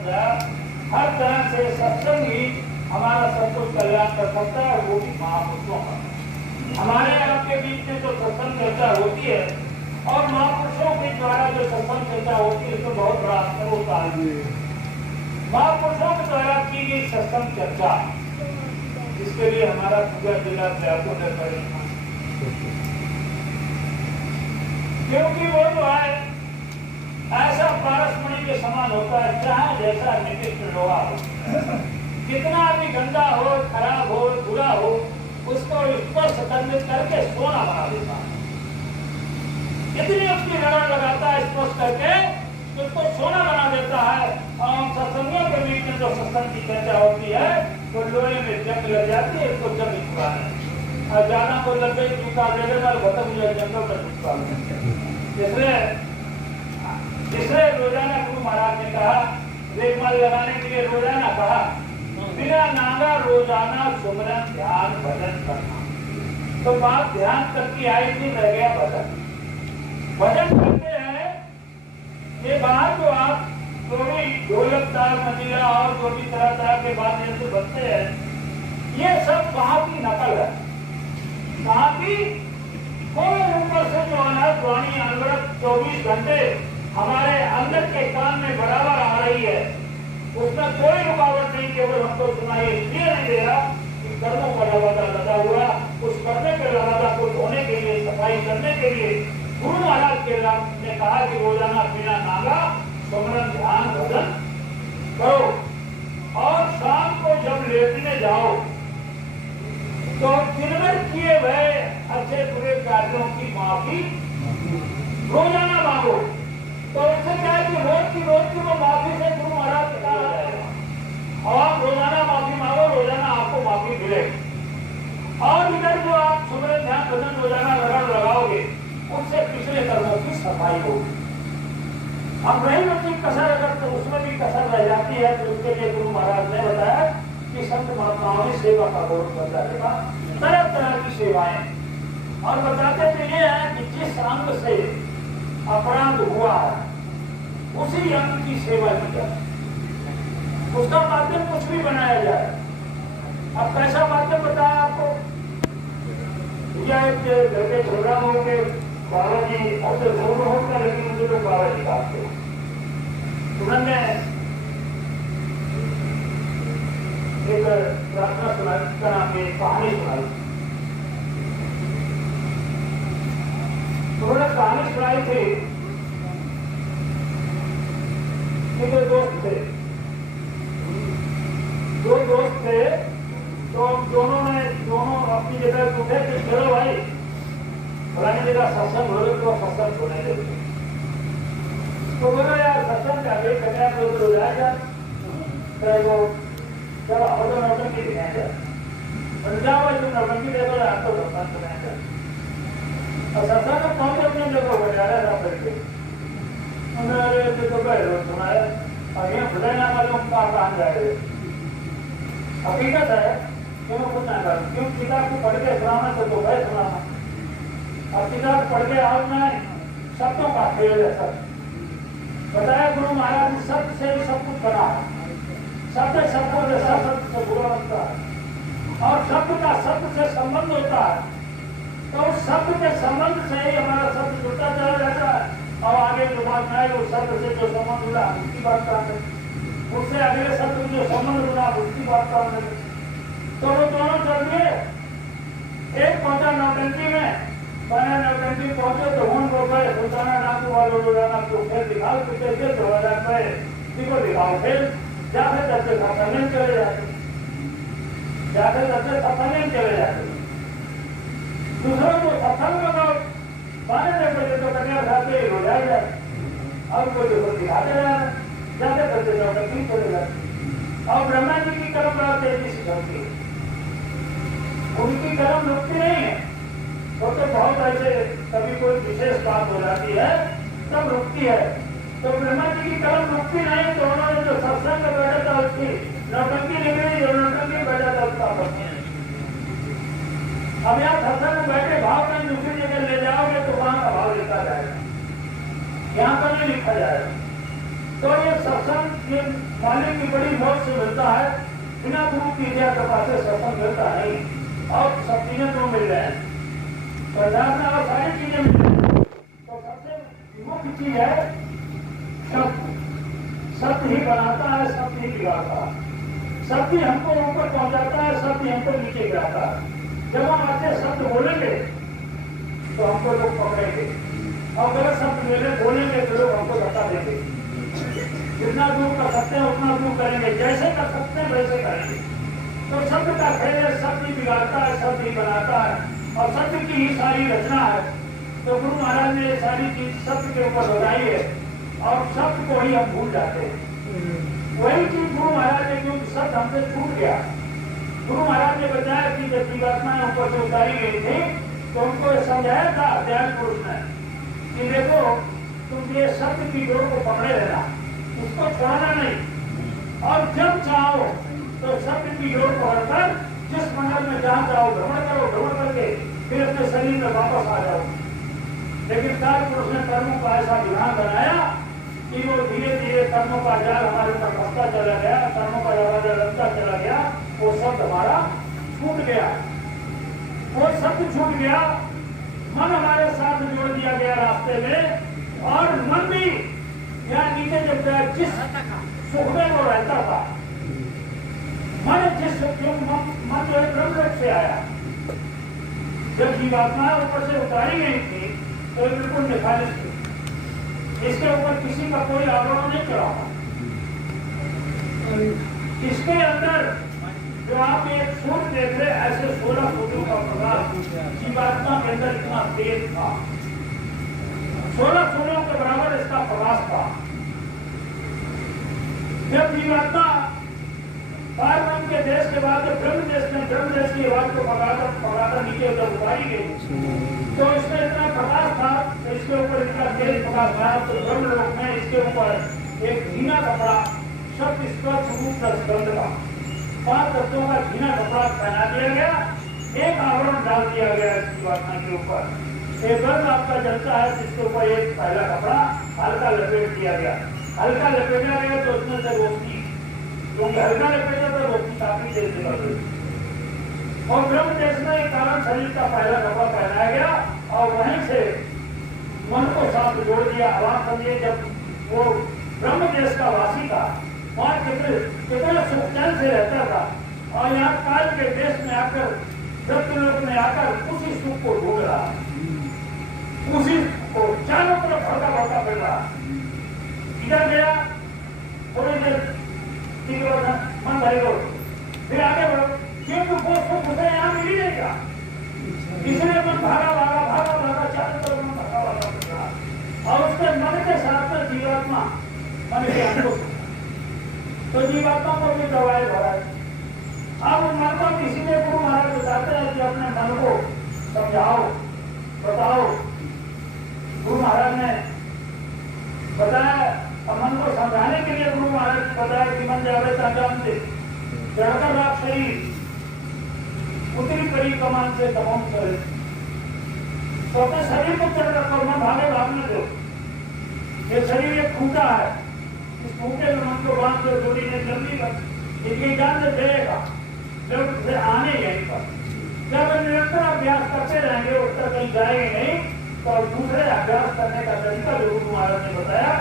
समझा, हर तरह से सत्संग ही हमारा सब कुछ कल्याण कर सकता है, वो भी महापुरुषों का। हमारे आपके बीच में जो सत्संग चर्चा होती है और महापुरुषों के द्वारा जो सत्संग चर्चा होती है, उसमें बहुत बड़ा अंतर होता है। महापुरुषों के द्वारा की गई सत्संग चर्चा, इसके लिए हमारा पूरा जिला व्याकुल है, क्योंकि वो जो है ऐसा पारसमणि के समान होता है, चाहे जैसा निकृष्ट लोहा हो, कितना भी गंदा हो, खराब हो, बुरा हो, उसको स्पर्श करके सोना बना देता है। इतनी उसकी रगड़ लगाता है स्पर्श करके, उसको सोना बना देता है। और सत्संगों के बीच में जो सत्संग की चर्चा होती है, तो लोहे में जंग लग जाती है, इसको जंग चुका है। और ज्यादा को लग गई चुका देने वाले खत्म हो जाए, जंगल में चुका। इसलिए रोजाना गुरु महाराज ने कहा, देखभाल लगाने के लिए रोजाना कहा, बिना नागा रोजाना सुमरन ध्यान भजन करना। तो बात ध्यान तक की आई थी, रह गया भजन। भजन करते हैं ये बात जो आप जो भी ढोलक ताल मंजीरा और जो भी तरह तरह के बात जैसे बनते हैं, ये सब कहाँ की नकल है। कहाँ की कोई ऊपर से जो अनाथ वाणी अनवरत 24 घंटे हमारे अंदर के कान में बराबर आ रही है, उसमें कोई रुकावट नहीं। केवल हमको सुनाई इसलिए नहीं दे रहा कि कर्मों का लगातार लगा हुआ, उस करने के लगातार को धोने के लिए, सफाई करने के लिए गुरु महाराज के ने कहा कि रोजाना बिना नागा सुमरन ध्यान भजन करो। और शाम को जब लेटने जाओ तो दिन में किए हुए अच्छे बुरे कार्यों की माफी रोजाना मांगो। तो उससे क्या है कि रोज की वो माफी से गुरु महाराज कहा जाएगा। और रोजाना माफी मांगो, रोजाना आपको माफी मिलेगी। और इधर जो आप सुमरन ध्यान भजन रोजाना लगाओगे, उससे पिछले कर्मों की सफाई होगी। अब रही बच्ची कसर, अगर तो उसमें भी कसर रह जाती है, तो उसके लिए गुरु महाराज ने बताया कि संत महात्माओं की सेवा का गौरव बता देगा, तरह तरह की सेवाएं। और बताते तो ये है कि जिस अंग से अपराध हुआ है, उसी अंग की सेवा की जाए, उसका माध्यम कुछ भी बनाया जाए। अब कैसा माध्यम बताया आपको, एक घर के प्रोग्राम हो के बाबा जी अब तो दोनों होता, लेकिन मुझे लोग बाबा जी कहते हैं। उन्होंने एक प्रार्थना सुनाई का नाम है, कहानी सुनाई। उन्होंने कहानी सुनाई थी कि दो दोस्त थे, तो दोनों अपनी जगह उठे कि चलो भाई फलानी जगह सत्संग हो रहे, तो सत्संग होने देते। तो बोलो यार सत्संग का वेट करना तो हो जाएगा, वो चलो और तो नौटंकी दिखाएंगे, जाओ भाई तुम नौटंकी देखो, आपको सत्संग बनाएंगे। और सत्संग में पहुंचे अपने जगह हो जा रहा था करके उन्होंने तो सुनाया, और ये खुदा ना मालूम कहाँ जाए। हकीकत है क्यों कुछ ना करूँ, क्यों किताब को पढ़ के सुनाना तो है सुनाना। अब किताब पढ़ के आओ ना, शब्दों का खेल है सब। बताया गुरु महाराज ने शब्द से भी सब कुछ बना है, शब्द शब्दों से शब्द से बुरा बनता है, और शब्द का शब्द से संबंध होता है। तो उस शब्द के संबंध से ही हमारा शब्द जुड़ता चला जाता है, और आगे जो बात में उस शब्द से जो संबंध जुड़ा उसकी बात करते, उससे अगले शब्द में जो संबंध जुड़ा उसकी बात करते। तो वो दोनों चल गए। एक पहुंचा नौटंकी में, मैंने नौटंकी पहुंचे तो हूं को गए सुल्ताना नाम वालों रोजाना को फिर दिखाओ तो कैसे 2000 रुपए को दिखाओ, फिर जाते जाते सफल चले जाते, जाते जाते सफल चले जाते। दूसरों को सफल बनाओ, पाने से पहले तो कन्या खाते ही हो जाएगा, और कोई देखो दिखाते रहा, जाते जाते नौटंकी चले जाते। और ब्रह्मा जी की परंपरा तेजी से चलती है, उनकी कर्म रुकती नहीं है। तो बहुत ऐसे कभी कोई विशेष बात हो जाती है तब रुकती है, तो ब्रह्मा जी की कर्म रुकती नहीं। तो उन्होंने जो सत्संग में बैठा था उसकी नौटंकी निकली, जो नौटंकी बैठा था उसका पत्नी। अब यहाँ सत्संग में बैठे भाव में दूसरी जगह ले जाओगे तो वहां का भाव लिखा जाएगा, यहाँ पर नहीं लिखा जाएगा। तो ये सत्संग ये मालिक की बड़ी मौज से मिलता है, बिना गुरु की दया कृपा से सत्संग मिलता नहीं। और सब चीजें तो मिल रहे हैं, पंजाब में और सारी चीजें मिल रही हैं। तो सबसे मुख्य चीज है सत्य। सत्य ही बनाता है, सत्य ही गिराता है। सत्य हमको ऊपर पहुंचाता है, सत्य हमको नीचे गिराता है। जब हम अच्छे शब्द बोलेंगे तो हमको लोग पकड़ेंगे, और गलत शब्द बोलेंगे तो लोग हमको धक्का देंगे। जितना दूर कर सकते हैं उतना दूर करेंगे, जैसे कर सकते हैं वैसे करेंगे। तो शब्द का खेल है, शब्द ही बिगाड़ता है, शब्द ही बनाता है, और शब्द की ही सारी रचना है। तो गुरु महाराज ने ये सारी चीज शब्द के ऊपर लगाई है, और शब्द को ही हम भूल जाते हैं। वही चीज गुरु महाराज ने, क्योंकि शब्द हमसे छूट गया। गुरु महाराज ने बताया कि जब जीवात्माएं ऊपर से उतारी गई थी तो उनको समझाया था ध्यान पुरुष ने कि देखो तुम ये शब्द की डोर को पकड़े रहना, उसको छोड़ना नहीं, और जब चाहो तो शब्द की डोर पकड़कर जिस मंडल में जहां जाओ भ्रमण करो, भ्रमण करके फिर अपने शरीर में वापस आ जाओ। लेकिन काल पुरुष ने कर्मों का ऐसा विधान बनाया कि वो धीरे धीरे कर्मों का जाल हमारे ऊपर फंसता चला गया, कर्मों का दरवाजा लगता चला गया, वो शब्द हमारा छूट गया, वो शब्द छूट गया। मन हमारे साथ जोड़ दिया गया रास्ते में, और मन भी यहाँ नीचे जब गया जिस सुख में वो रहता था, मन जिस मन जो है ब्रह्मलोक से आया। जब जीवात्मा ऊपर से उतारी गई थी तो बिल्कुल निखालिस थी, इसके ऊपर किसी का कोई आवरण नहीं चढ़ा था। इसके अंदर जो आप एक सूर्य देख रहे ऐसे 16 सूर्यों का प्रकाश जीवात्मा के अंदर इतना तेज था, 16 सूर्यों के बराबर इसका प्रकाश था। जब जीवात्मा पारब्रह्म के देश के बाद ब्रह्म देश में ब्रह्म देश की आवाज को पकाकर नीचे जब उतारी गई तो इसमें इतना प्रकाश था, इसके ऊपर इतना तेज प्रकाश था, तो ब्रह्म लोक में इसके ऊपर एक घीना कपड़ा शब्द स्पर्श रूप गंध का 5 तत्वों का घीना कपड़ा पहना दिया गया, एक आवरण डाल दिया गया इस जीवात्मा के ऊपर। एक गंध आपका जलता है जिसके ऊपर एक पहला कपड़ा हल्का लपेट दिया गया, हल्का लपेटा गया तो उसमें से रोशनी, क्योंकि हल्का लपेटा तो रोशनी काफी तेज निकल गई। और ब्रह्म देश में एक कारण शरीर का पहला कपड़ा पहनाया गया, और वहीं से मन को साथ जोड़ दिया। आवाज समझिए, जब वो ब्रह्म देश का वासी था वहां कितने सुख चैन से रहता था, और यहाँ काल के देश में आकर सत्यलोक में आकर उसी सुख को ढूंढ रहा, उसी को चारों तरफ भड़का भड़का फिर रहा। इधर गया थोड़ी देर मन भरेगा, फिर आगे बढ़ो, क्योंकि वो सुख उसे यहाँ मिल ही नहीं रहा, इसलिए मन भागा भागा भागा भागा चारों तरफ मन भड़का भड़का फिर रहा। और उसके मन के साथ में जीवात्मा मन के अंदर, तो जीवात्मा को भी दवाई भरा। अब मन को इसीलिए गुरु महाराज बताते हैं कि अपने मन को समझाओ, बताओ। गुरु महाराज ने बताया, मन को समझाने के लिए गुरु महाराज ने बताया कि मन जावे ताजाम से चढ़कर रात शरीर उतरी करी कमान से तमाम करे, तो अपने शरीर को चढ़ रखो, मन भागे भागने दो। ये शरीर एक खूंटा है, इस खूंटे में मन को बांध दो, जोड़ी ने जल्दी कर इसकी जान से देगा जब उसे आने यहीं पर। जब निरंतर अभ्यास करते रहेंगे उस तक कहीं जाएंगे नहीं, तो दूसरे अभ्यास करने का तरीका जो गुरु महाराज ने बताया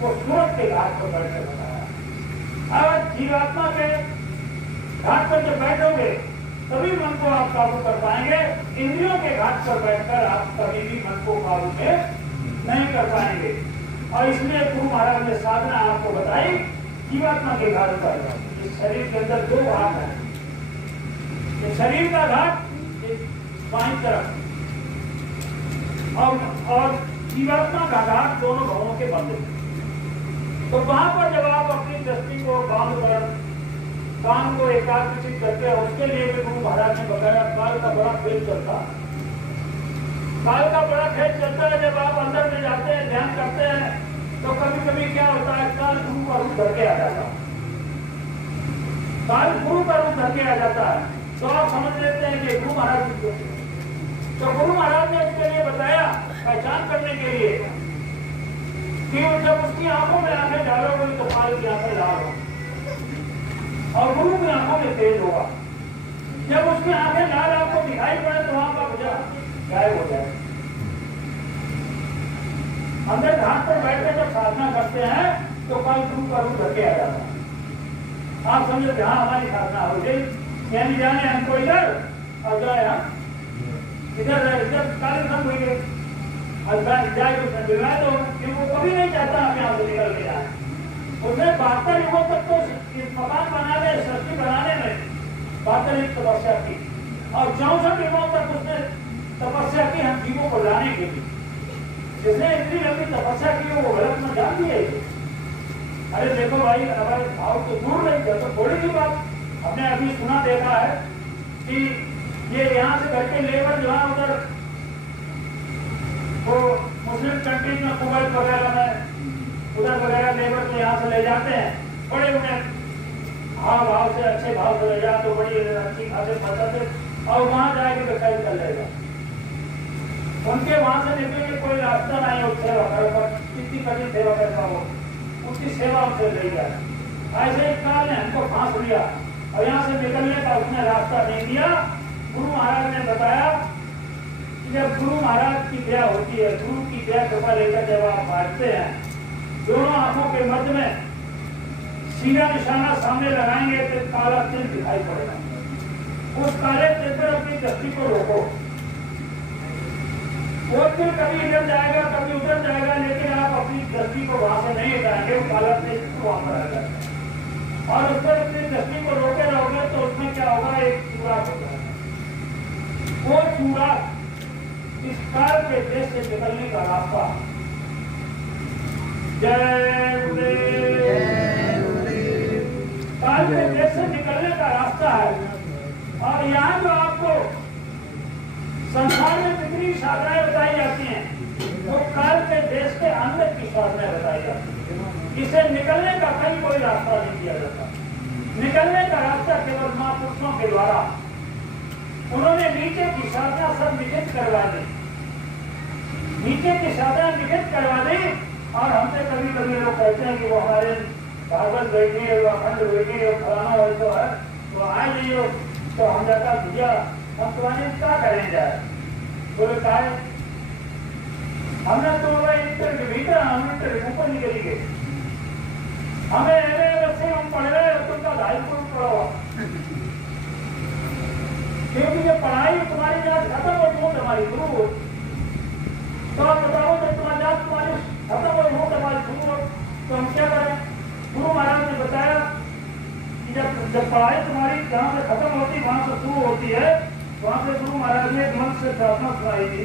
वो सूरत के घाट पर बैठ कर बताया। अब जीवात्मा के घाट पर जब बैठोगे तभी मन को आप काबू कर पाएंगे, इंद्रियों के घाट पर बैठकर आप कभी भी मन को काबू में नहीं कर पाएंगे। और इसलिए गुरु महाराज ने साधना आपको बताई जीवात्मा के घाट पर। इस शरीर के अंदर 2 घाट है, शरीर का घाट बाईं तरफ और जीवात्मा का घाट दोनों भावों के बंद। तो वहां पर जब आप अपनी दृष्टि को बांध कर कान को एकाग्रचित करते हैं, उसके लिए भी गुरु महाराज ने बताया काल का बड़ा खेल चलता है। काल का बड़ा खेल चलता है, जब आप अंदर में जाते हैं ध्यान करते हैं तो कभी कभी क्या होता है, काल गुरु का रूप धर के आ जाता है, काल गुरु का रूप धर के आ जाता है, तो आप समझ लेते हैं कि गुरु महाराज। तो गुरु महाराज ने इसके लिए बताया पहचान करने के लिए कि जब उसकी आंखों में आंखें डालोगे तो पाल की आंखें लाल हो और गुरु की आंखों में तेज होगा। जब उसकी आंखें लाल आपको दिखाई पड़े तो वहां का बुझा गायब हो जाए। अंदर घाट पर बैठ कर जब साधना करते हैं तो कल गुरु का रूप ढके आ जाता है। आप समझो कि हाँ हमारी साधना हो गई, यानी जाने हमको इधर और जाए हम इधर काली खत्म हुई गई और जाए तो उसने बिगड़ा तो क्योंकि वो कभी नहीं चाहता हम यहाँ से निकल के जाए। उसने 72 युगों तक तो मकान बनाने सृष्टि बनाने में 72 युग तपस्या की और 64 युगों तक उसने तपस्या की हम जीवों को लाने के लिए। जिसने इतनी लंबी तपस्या की वो गलत में जान दिया। अरे देखो भाई हमारे भाव तो दूर नहीं थे तो थोड़ी सी बात हमने अभी सुना देखा है कि ये यहाँ से घर के लेबर जो है उधर वो मुस्लिम कंट्रीज में कुवैत वगैरह में उधर वगैरह लेबर को यहाँ से ले जाते हैं, बड़े उन्हें भाव से अच्छे भाव से ले जाते तो बड़ी अच्छी खासे फसल से और वहां जाएगी तो कल चल जाएगा। उनके वहां से निकलेंगे कोई रास्ता नहीं हो सेवा कर कितनी कठिन सेवा करता हो उसकी सेवा उनसे ले जाए। ऐसे एक काल ने हमको फांस लिया और यहाँ से निकलने का उसने रास्ता नहीं दिया। गुरु महाराज ने बताया कि जब गुरु महाराज की दया होती है, गुरु की दया कृपा लेकर जब आप बांटते हैं दोनों आंखों के मध्य में सीधा निशाना सामने लगाएंगे तो काला तिल दिखाई पड़ेगा। उस काले तिल पर अपनी दृष्टि को रोको। वो तिल कभी इधर जाएगा कभी उधर जाएगा लेकिन आप अपनी दृष्टि को वहां से नहीं हटाएंगे, वो काला तिल वहां पर आ जाएगा और उस पर अपनी दृष्टि को रोके रहोगे तो उसमें क्या होगा, एक चूड़ा होगा। वो चूड़ा इस काल के देश से निकलने का रास्ता। जय काल के देश से निकलने का रास्ता है। और यहाँ जो आपको संसार में जितनी साधनाएं बताई जाती हैं वो काल के देश के अंदर की साधनाएं बताई जाती हैं। इसे निकलने का कहीं कोई रास्ता नहीं दिया जाता। निकलने का रास्ता केवल महापुरुषों के द्वारा। उन्होंने नीचे की साधना सब निषेध करवा दी, नीचे की साधना निषेध करवा दी। और हमसे कभी कभी लोग कहते हैं कि वो हमारे भागवत बैठी है, अखंड बैठी है, फलाना हो तो है तो आए नहीं हो तो हम जाता भैया हम तुम्हारे क्या करें जाए। बोले का हमने तो इंटर भीतर हम इंटर ऊपर निकली गए, हमें से हम पढ़ रहे हैं तुमका 2.5 पढ़ा हुआ क्योंकि ये पढ़ाई तुम्हारी जात खत्म हो तो हमारी गुरु हो। तो आप बताओ जब तुम्हारी जात तुम्हारी खत्म हो तो हमारी गुरु हो तो हम क्या करें। गुरु महाराज ने बताया कि जब पढ़ाई तुम्हारी जहाँ से खत्म होती वहां से शुरू होती है, वहां से गुरु महाराज ने एक मंत्र से प्रार्थना सुनाई थी